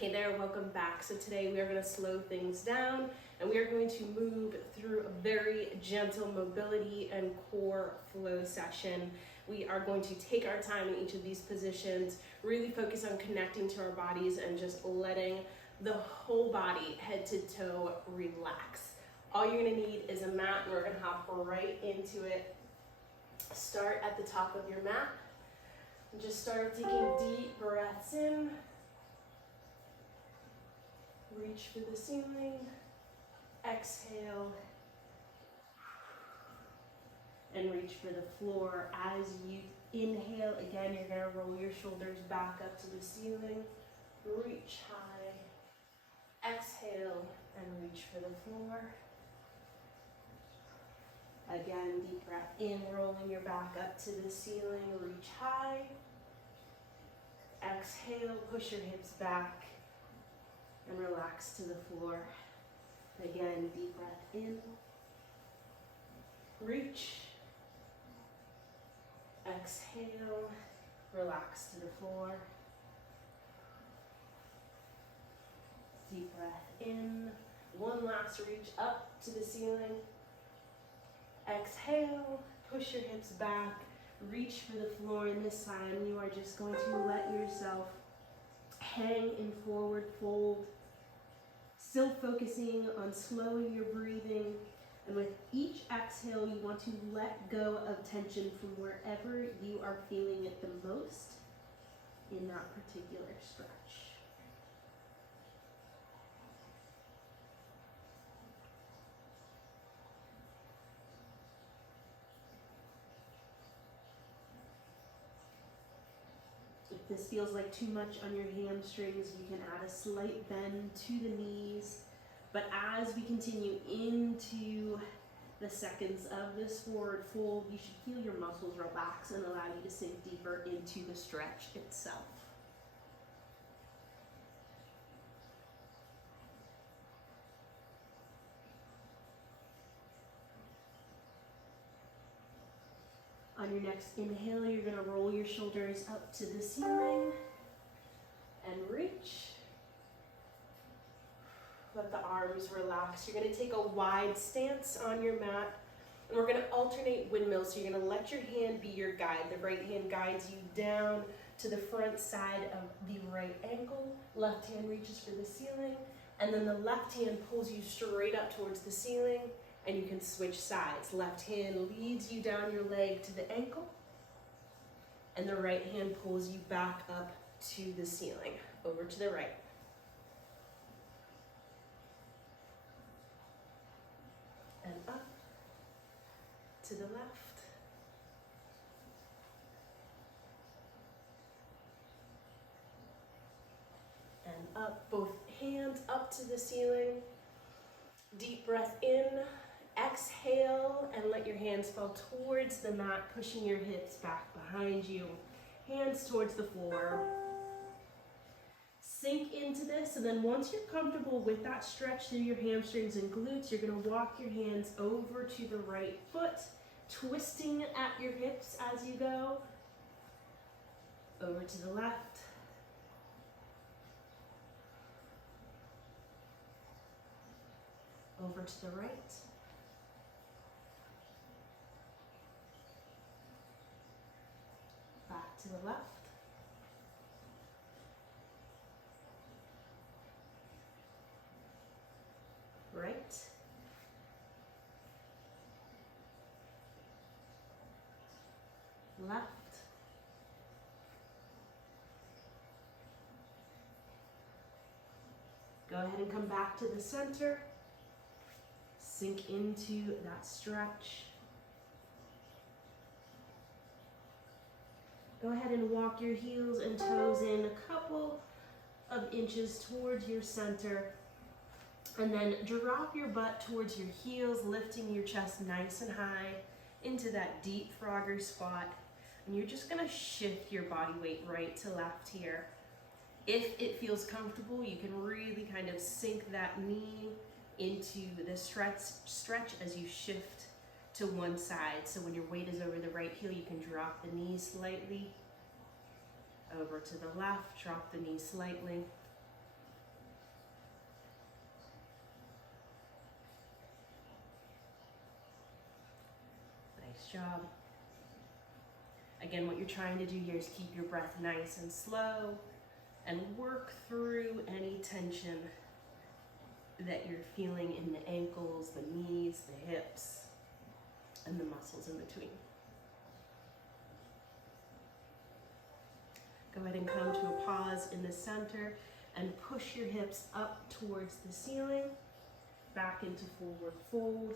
Hey there, welcome back. So today we are going to slow things down and we are going to move through a very gentle mobility and core flow session. We are going to take our time in each of these positions, really focus on connecting to our bodies and just letting the whole body, head to toe, relax. All you're going to need is a mat and we're going to hop right into it. Start at the top of your mat. Just start taking deep breaths in. Reach for the ceiling. Exhale. And reach for the floor. As you inhale, again, you're going to roll your shoulders back up to the ceiling. Reach high. Exhale and reach for the floor. Again, deep breath in, rolling your back up to the ceiling. Reach high. Exhale, push your hips back and relax to the floor. Again, deep breath in. Reach. Exhale, relax to the floor. Deep breath in. One last reach up to the ceiling. Exhale, push your hips back. Reach for the floor, and this time you are just going to let yourself hang in forward fold, still focusing on slowing your breathing. And with each exhale, you want to let go of tension from wherever you are feeling it the most in that particular stretch. If this feels like too much on your hamstrings, you can add a slight bend to the knees. But as we continue into the seconds of this forward fold, you should feel your muscles relax and allow you to sink deeper into the stretch itself. On your next inhale, you're going to roll your shoulders up to the ceiling and reach. Let the arms relax. You're going to take a wide stance on your mat, and we're going to alternate windmills. So you're going to let your hand be your guide. The right hand guides you down to the front side of the right ankle. Left hand reaches for the ceiling, and then the left hand pulls you straight up towards the ceiling. And you can switch sides. Left hand leads you down your leg to the ankle, and the right hand pulls you back up to the ceiling, over to the right. And up to the left. And up, both hands up to the ceiling. Deep breath in. Exhale and let your hands fall towards the mat, pushing your hips back behind you. Hands towards the floor. Sink into this, and then once you're comfortable with that stretch through your hamstrings and glutes, you're going to walk your hands over to the right foot, twisting at your hips as you go. Over to the left. Over to the right. Back to the left. Right. Left. Go ahead and come back to the center. Sink into that stretch. Go ahead and walk your heels and toes in a couple of inches towards your center. And then drop your butt towards your heels, lifting your chest nice and high into that deep Frogger squat. And you're just gonna shift your body weight right to left here. If it feels comfortable, you can really kind of sink that knee into the stretch as you shift to one side. So when your weight is over the right heel, you can drop the knees slightly. Over to the left, drop the knees slightly. job. Again, what you're trying to do here is keep your breath nice and slow and work through any tension that you're feeling in the ankles, the knees, the hips, and the muscles in between. Go ahead and come to a pause in the center and push your hips up towards the ceiling, back into forward fold.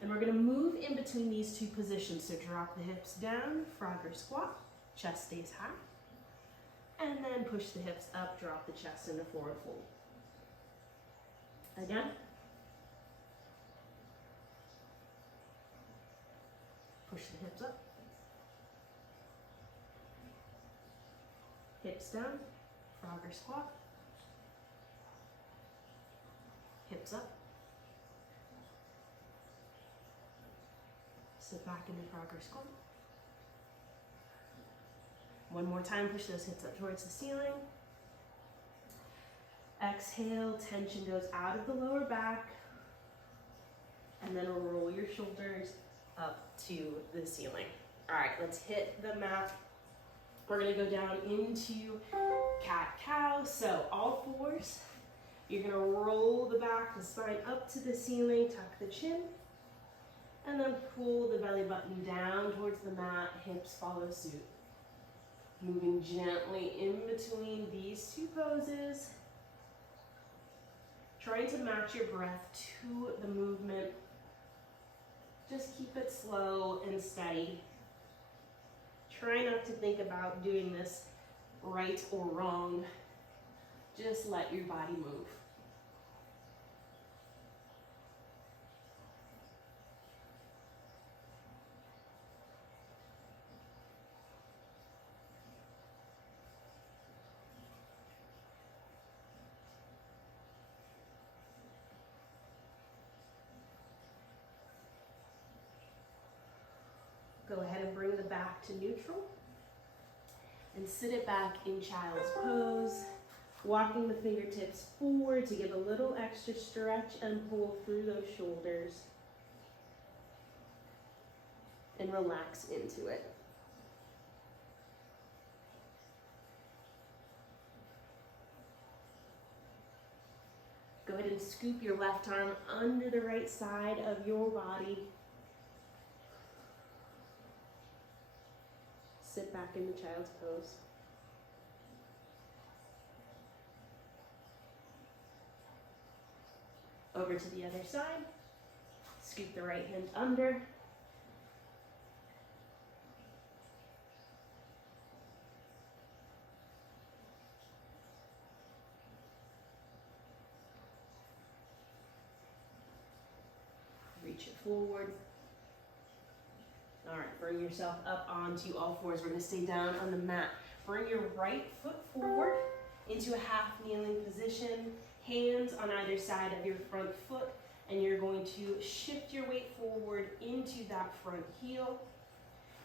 And we're gonna move in between these two positions. So drop the hips down, frog or squat, chest stays high. And then push the hips up, drop the chest into forward fold. Again. Push the hips up. Hips down, frog or squat. Hips up. Sit back into frog or squat. One more time, push those hips up towards the ceiling. Exhale, tension goes out of the lower back. And then roll your shoulders up to the ceiling. All right, let's hit the mat. We're gonna go down into cat-cow. So all fours, you're gonna roll the back, the spine up to the ceiling, tuck the chin, and then pull the belly button down towards the mat, hips follow suit. Moving gently in between these two poses, trying to match your breath to the movement. Just keep it slow and steady. Try not to think about doing this right or wrong. Just let your body move. Go ahead and bring the back to neutral and sit it back in child's pose, walking the fingertips forward to give a little extra stretch and pull through those shoulders and relax into it. Go ahead and scoop your left arm under the right side of your body. Sit back in the child's pose. Over to the other side. Scoop the right hand under. Reach it forward. All right, bring yourself up onto all fours. We're gonna stay down on the mat. Bring your right foot forward into a half kneeling position, hands on either side of your front foot, and you're going to shift your weight forward into that front heel.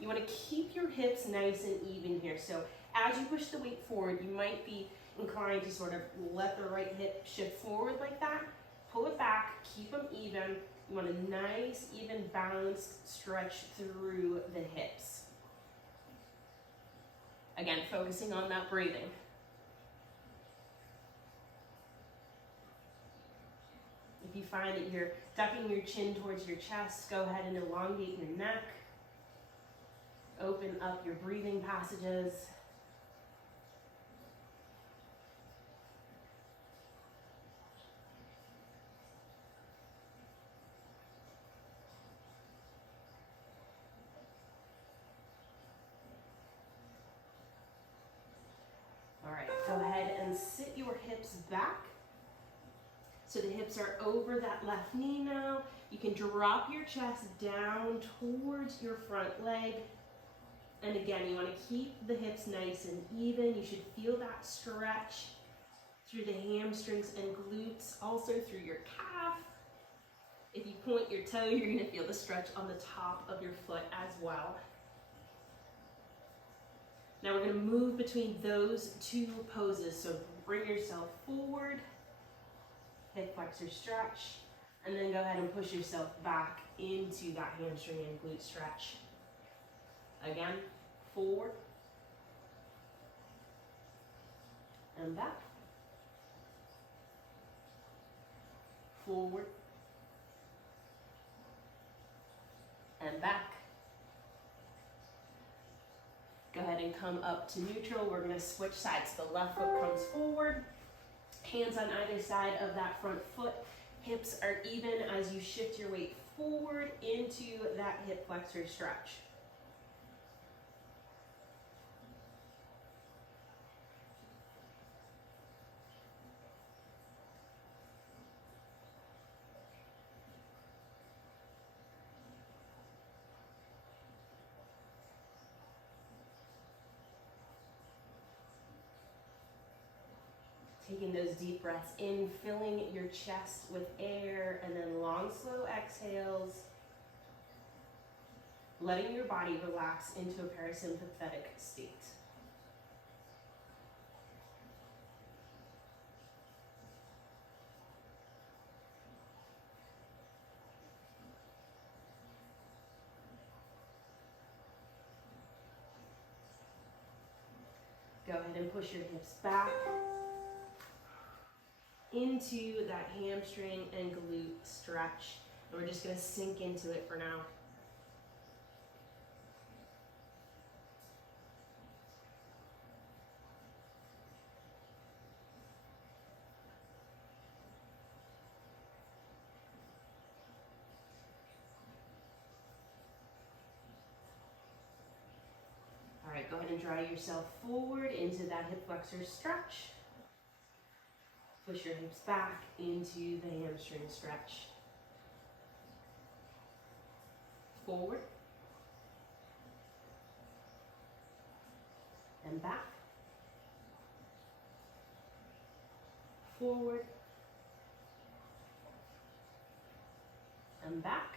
You wanna keep your hips nice and even here. So as you push the weight forward, you might be inclined to sort of let the right hip shift forward like that. Pull it back, keep them even. You want a nice, even, balanced stretch through the hips. Again, focusing on that breathing. If you find that you're ducking your chin towards your chest, go ahead and elongate your neck. Open up your breathing passages. All right, go ahead and sit your hips back. So the hips are over that left knee now. You can drop your chest down towards your front leg. And again, you want to keep the hips nice and even. You should feel that stretch through the hamstrings and glutes, also through your calf. If you point your toe, you're going to feel the stretch on the top of your foot as well. Now we're going to move between those two poses. So bring yourself forward, hip flexor stretch, and then go ahead and push yourself back into that hamstring and glute stretch. Again, forward and back. Forward and back. Go ahead and come up to neutral. We're gonna switch sides. The left foot comes forward, hands on either side of that front foot. Hips are even as you shift your weight forward into that hip flexor stretch. Taking those deep breaths in, filling your chest with air, and then long, slow exhales. Letting your body relax into a parasympathetic state. Go ahead and push your hips back into that hamstring and glute stretch. And we're just gonna sink into it for now. All right, go ahead and draw yourself forward into that hip flexor stretch. Push your hips back into the hamstring stretch. Forward and back. Forward and back.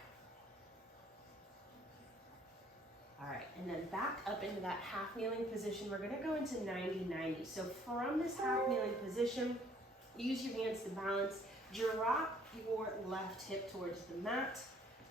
All right, and then back up into that half kneeling position. We're gonna go into 90-90. So from this half kneeling position, use your hands to balance. Drop your left hip towards the mat.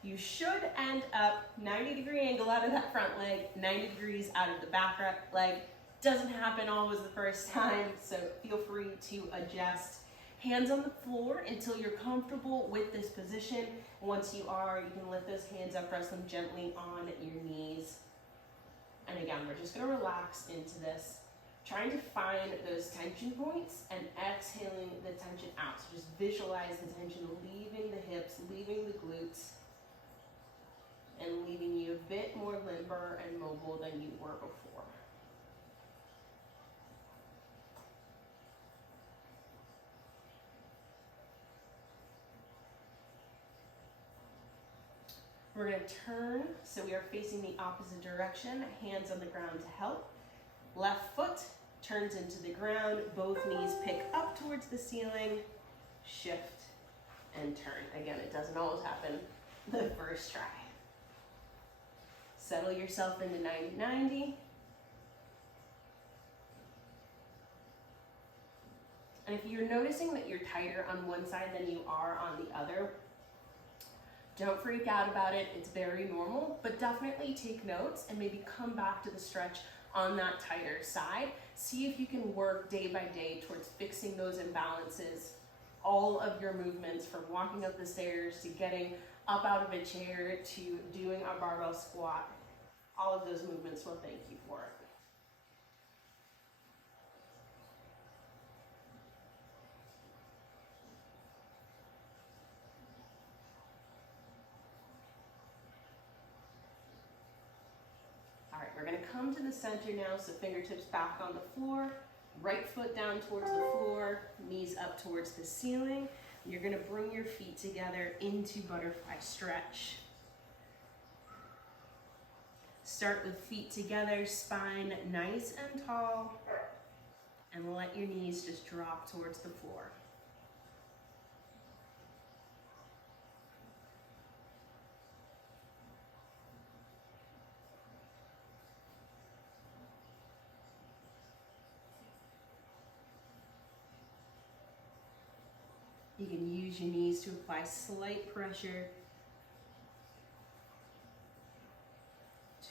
You should end up 90-degree angle out of that front leg, 90 degrees out of the back leg. Doesn't happen always the first time, so feel free to adjust. Hands on the floor until you're comfortable with this position. Once you are, you can lift those hands up, press them gently on your knees. And again, we're just gonna relax into this, trying to find those tension points and exhaling the tension out. So just visualize the tension leaving the hips, leaving the glutes, and leaving you a bit more limber and mobile than you were before. We're going to turn, so we are facing the opposite direction, hands on the ground to help. Left foot turns into the ground, both knees pick up towards the ceiling, shift and turn. Again, it doesn't always happen the first try. Settle yourself into 90-90. And if you're noticing that you're tighter on one side than you are on the other, don't freak out about it. It's very normal, but definitely take notes and maybe come back to the stretch on that tighter side. See if you can work day by day towards fixing those imbalances. All of your movements, from walking up the stairs to getting up out of a chair to doing a barbell squat, all of those movements will thank you for it. All right, we're gonna come to the center now, so fingertips back on the floor, right foot down towards the floor, knees up towards the ceiling. You're gonna bring your feet together into butterfly stretch. Start with feet together, spine nice and tall, and let your knees just drop towards the floor. You can use your knees to apply slight pressure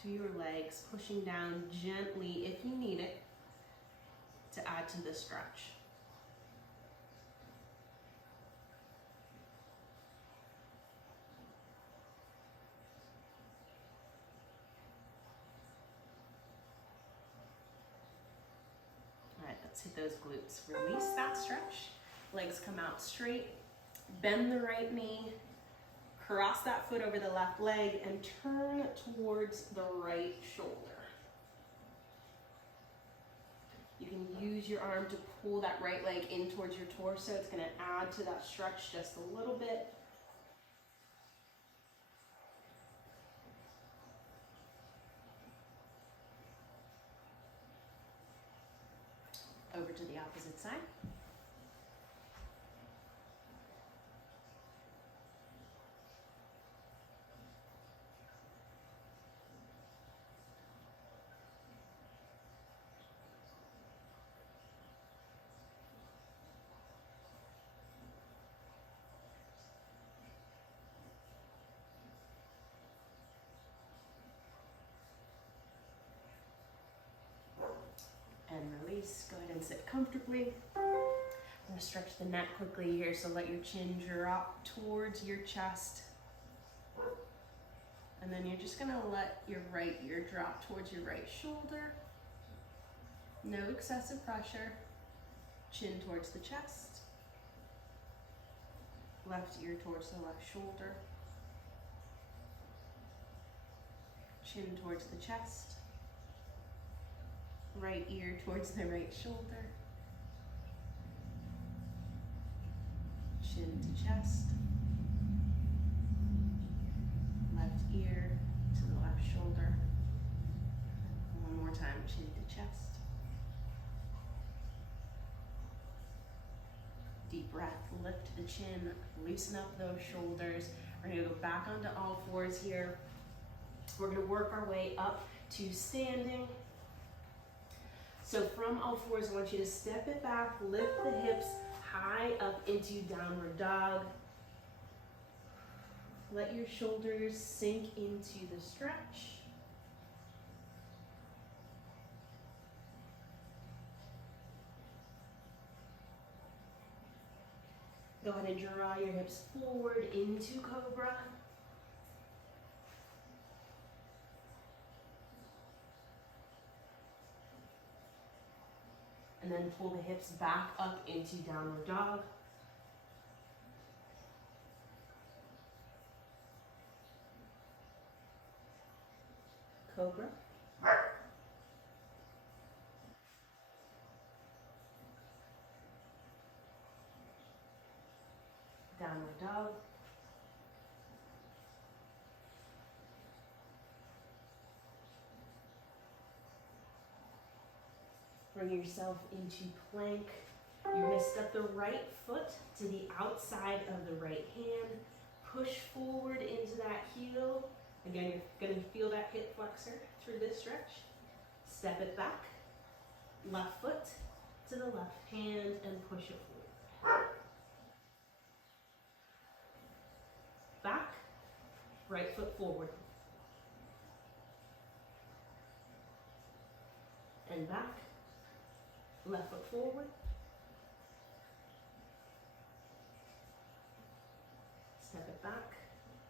to your legs, pushing down gently if you need it to add to the stretch. All right, let's hit those glutes. Release that stretch. Legs come out straight. Bend the right knee. Cross that foot over the left leg and turn towards the right shoulder. You can use your arm to pull that right leg in towards your torso. It's going to add to that stretch just a little bit. Over to the opposite side. And release. Go ahead and sit comfortably. I'm going to stretch the neck quickly here, so let your chin drop towards your chest. And then you're just going to let your right ear drop towards your right shoulder. No excessive pressure. Chin towards the chest. Left ear towards the left shoulder. Chin towards the chest. Right ear towards the right shoulder. Chin to chest. Left ear to the left shoulder. One more time, chin to chest. Deep breath, lift the chin, loosen up those shoulders. We're gonna go back onto all fours here. We're gonna work our way up to standing. So from all fours, I want you to step it back, lift the hips high up into downward dog. Let your shoulders sink into the stretch. Go ahead and draw your hips forward into cobra. And then pull the hips back up into downward dog. Cobra. Downward dog. Bring yourself into plank. You're going to step the right foot to the outside of the right hand. Push forward into that heel. Again, you're going to feel that hip flexor through this stretch. Step it back. Left foot to the left hand and push it forward. Back. Right foot forward. And back. Left foot forward. Step it back.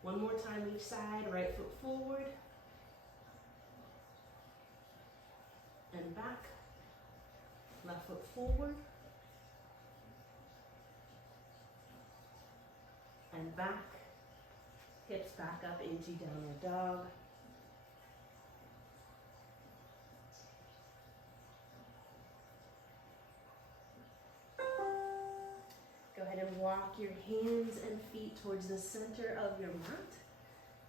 One more time each side. Right foot forward. And back. Left foot forward. And back. Hips back up into downward dog. Go ahead and walk your hands and feet towards the center of your mat.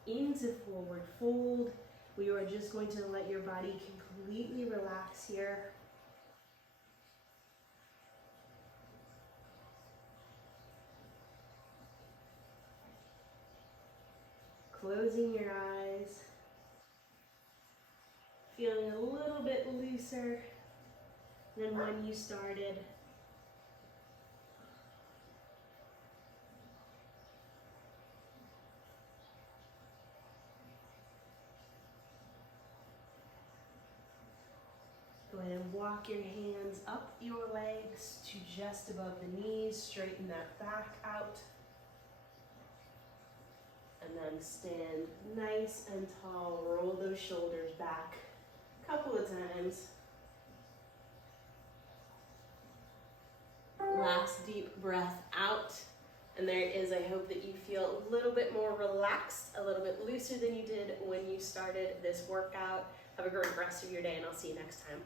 Into forward fold. We are just going to let your body completely relax here. Closing your eyes. Feeling a little bit looser than when you started. walk your hands up your legs to just above the knees, straighten that back out. And then stand nice and tall, roll those shoulders back a couple of times. Last deep breath out. And there it is. I hope that you feel a little bit more relaxed, a little bit looser than you did when you started this workout. Have a great rest of your day, and I'll see you next time.